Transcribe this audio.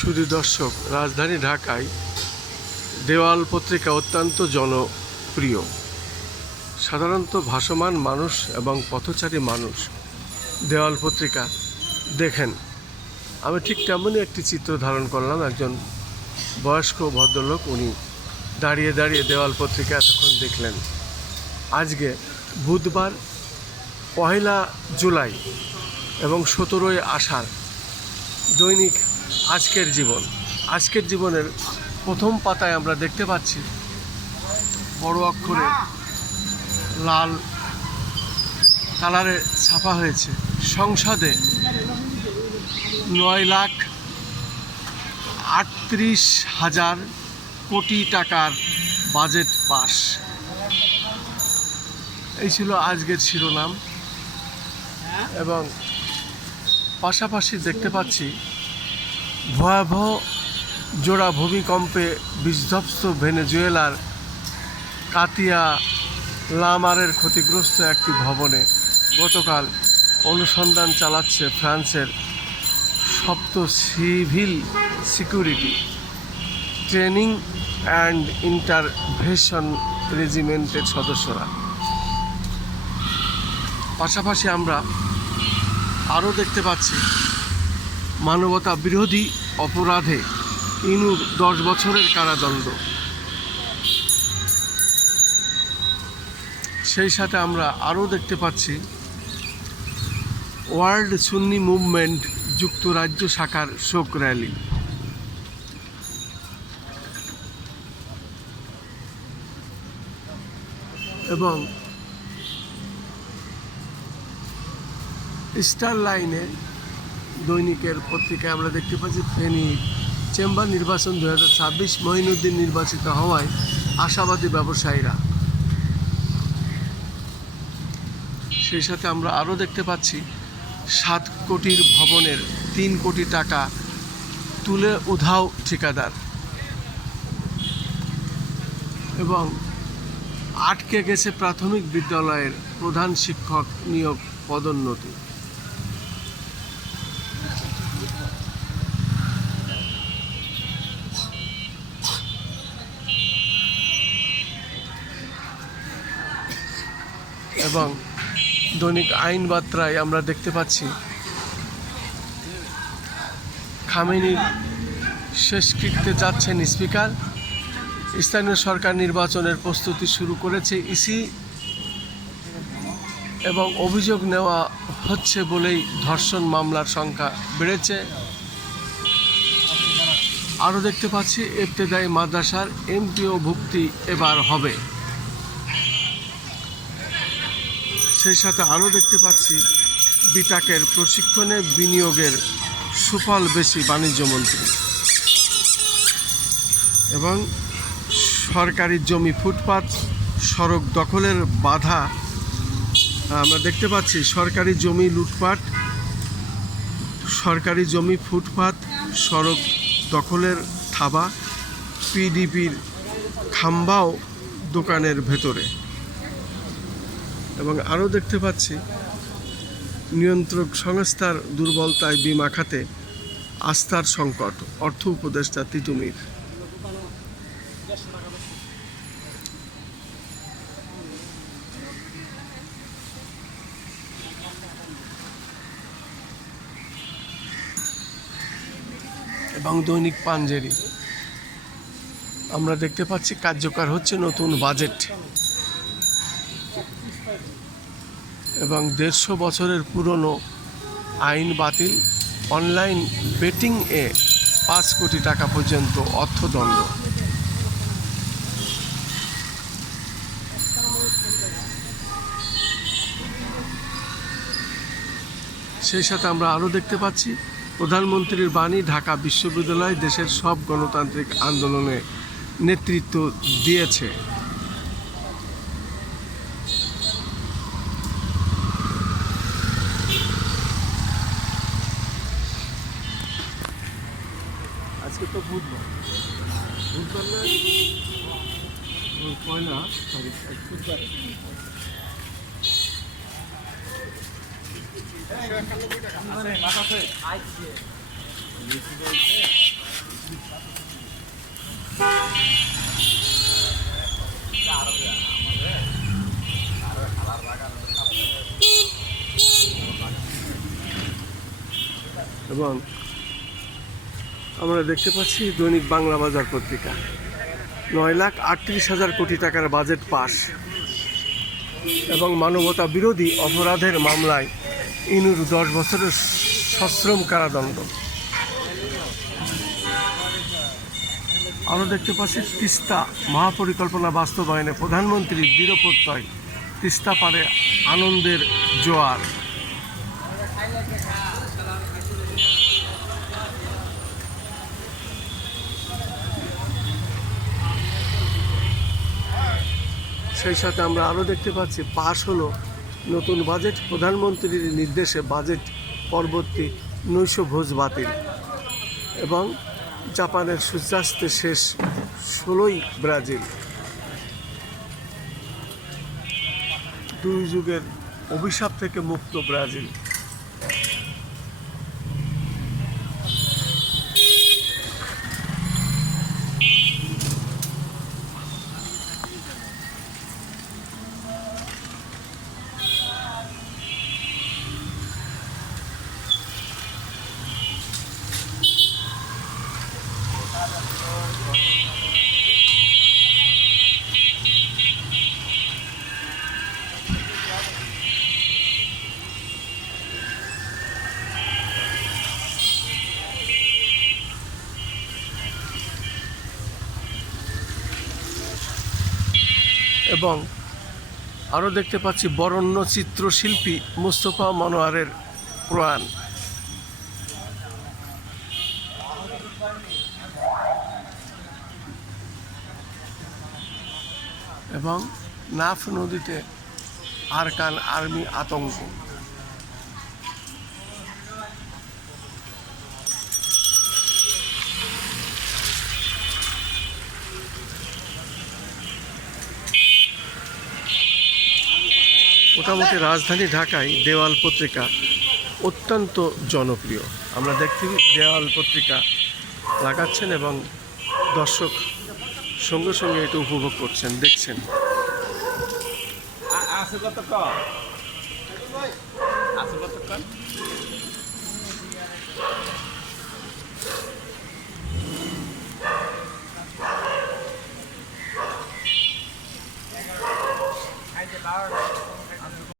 শুধু দর্শক, রাজধানী ঢাকায় দেওয়াল পত্রিকা অত্যন্ত জনপ্রিয়। সাধারণত ভাসমান মানুষ এবং পথচারী মানুষ দেওয়াল পত্রিকা দেখেন। আমি ঠিক তেমনই একটি চিত্র ধারণ করলাম। একজন বয়স্ক ভদ্রলোক, উনি দাঁড়িয়ে দাঁড়িয়ে দেওয়াল পত্রিকা এতক্ষণ দেখলেন। আজকে বুধবার 1 জুলাই এবং 17 আষাঢ়। দৈনিক আজকের জীবনের প্রথম পাতায় আমরা দেখতে পাচ্ছি বড় অক্ষরে লাল কালারে ছাপা হয়েছে, সংসদে 9,38,000 কোটি টাকার বাজেট পাস। এই ছিল আজকের শিরোনাম। এবং পাশাপাশি দেখতে পাচ্ছি ভয়াবহ জোড়া ভূমিকম্পে বিধ্বস্ত ভেনেজুয়েলার কাতিয়া লামারের ক্ষতিগ্রস্ত একটি ভবনে গতকাল অনুসন্ধান চালাচ্ছে ফ্রান্সের 7ম civil security training and intervention রেজিমেন্টের সদস্যরা। পাশাপাশি আমরা আরও দেখতে পাচ্ছি মানবতা বিরোধী অপরাধে ইনুর 10 বছরের কারাদণ্ড। সেই সাথে আমরা আরও দেখতে পাচ্ছি ওয়ার্ল্ড সুন্নি মুভমেন্ট যুক্তরাজ্য শাখার শোক র্যালি। এবং স্টার লাইনে দৈনিকের পত্রিকায় আমরা দেখতে পাচ্ছি ফেনী চেম্বার নির্বাচন 2026, মঈনুদ্দিন নির্বাচিত হওয়ায় আশাবাদী ব্যবসায়ীরা। সেই সাথে আমরা আরও দেখতে পাচ্ছি 7 কোটির ভবনের 3 কোটি টাকা তুলে উধাও ঠিকাদার। এবং আটকে গেছে প্রাথমিক বিদ্যালয়ের প্রধান শিক্ষক নিয়োগ পদোন্নতি। এবং দৈনিক আইন বার্তায় আমরা দেখতে পাচ্ছি খামেনির শেষকৃত্যে যাচ্ছেন স্পিকার। স্থানীয় সরকার নির্বাচনের প্রস্তুতি শুরু করেছে ইসি এবং অভিযোগ নেওয়া হচ্ছে বলেই ধর্ষণ মামলার সংখ্যা বেড়েছে। আরও দেখতে পাচ্ছি ইবতেদায়ী মাদ্রাসার এমপিও ভুক্তি এবার হবে। সেই সাথে আরও দেখতে পাচ্ছি বিটাকের প্রশিক্ষণে বিনিয়োগের সুফল বেশি বাণিজ্যমন্ত্রী। এবং সরকারি জমি ফুটপাত সড়ক দখলের বাধা আমরা দেখতে পাচ্ছি। সরকারি জমি লুটপাট, সরকারি জমি ফুটপাত সড়ক দখলের থাবা, পিডিপির খাম্বাও দোকানের ভেতরে। এবং আরও দেখতে পাচ্ছি নিয়ন্ত্রক সংস্থার দুর্বলতায় বিমা খাতে আস্থার সংকট, অর্থ উপদেষ্টা তিতুমির। এবং দৈনিক পাঞ্জেরি আমরা দেখতে পাচ্ছি কার্যকর হচ্ছে নতুন বাজেট। এবং 150 বছরের পুরনো আইন বাতিল, অনলাইন বেটিংয়ে 5 কোটি টাকা পর্যন্ত অর্থদণ্ড। সেই সাথে আমরা আরও দেখতে পাচ্ছি প্রধানমন্ত্রীর বাণী, ঢাকা বিশ্ববিদ্যালয় দেশের সব গণতান্ত্রিক আন্দোলনে নেতৃত্ব দিয়েছে। আজকে তো বুধবার না, 1 তারিখ বুধবার। আছে মাছ আছে। এবং আমরা দেখতে পাচ্ছি দৈনিক বাংলা বাজার পত্রিকা 9,38,000 কোটি টাকার বাজেট পাস এবং মানবতা বিরোধী অপরাধের মামলায় ইনুর 10 বছরের সশ্রম কারাদণ্ড। আমরা দেখতে পাচ্ছি তিস্তা মহাপরিকল্পনা বাস্তবায়নে প্রধানমন্ত্রীর দৃঢ় প্রত্যয়, তিস্তা পারে আনন্দের জোয়ার। সেই সাথে আমরা আরও দেখতে পাচ্ছি পাশ হলো নতুন বাজেট, প্রধানমন্ত্রীর নির্দেশে বাজেট পরবর্তী নৈশভোজ বাতিল এবং জাপানের সূর্যাস্তে শেষ 16ই ব্রাজিল। দুই যুগের অভিশাপ থেকে মুক্ত ব্রাজিল। এবং আরও দেখতে পাচ্ছি বরেণ্য চিত্রশিল্পী মোস্তফা মনোয়ারের প্রয়াণ এবং নাফ নদীতে আরকান আর্মি আতঙ্ক। মোটামুটি রাজধানী ঢাকায় দেওয়াল পত্রিকা অত্যন্ত জনপ্রিয়। আমরা দেখছি দেওয়াল পত্রিকা লাগাচ্ছেন এবং দর্শক সঙ্গে সঙ্গে এটা উপভোগ করছেন, দেখছেন। আছে কতক্ষণ